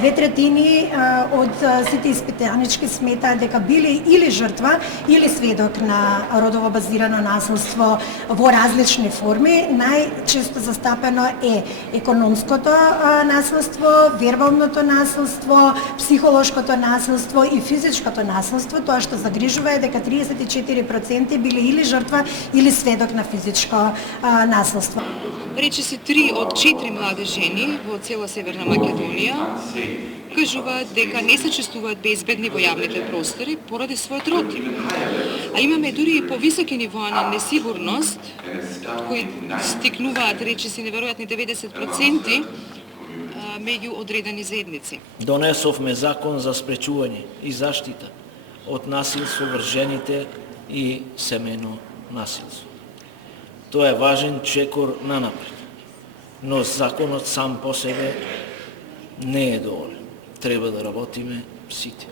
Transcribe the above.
2/3 од сите испитанички сметаат дека биле или жртва или сведок на родово базирано насилство во различни форми. Најчесто застапено е економското насилство, вербалното насилство, психолошкото насилство и физичкото насилство. Тоа што загрижува е дека 34% биле или жртва или сведок на физичко насилство. Речиси 3 од 4 млади жени во цела Северна Македонија кажуваат дека не се чувствуваат безбедни во јавните простори поради својот род. А имаме дури и повисоки нивоа на несигурност, кои стигнуваат, речиси, неверојатни 90% меѓу одредени заедници. Донесовме закон за спречување и заштита од насилство врз жените и семејно насилство. Тоа е важен чекор нанапред, но законот сам по себе не е доволен. Треба да работиме сите.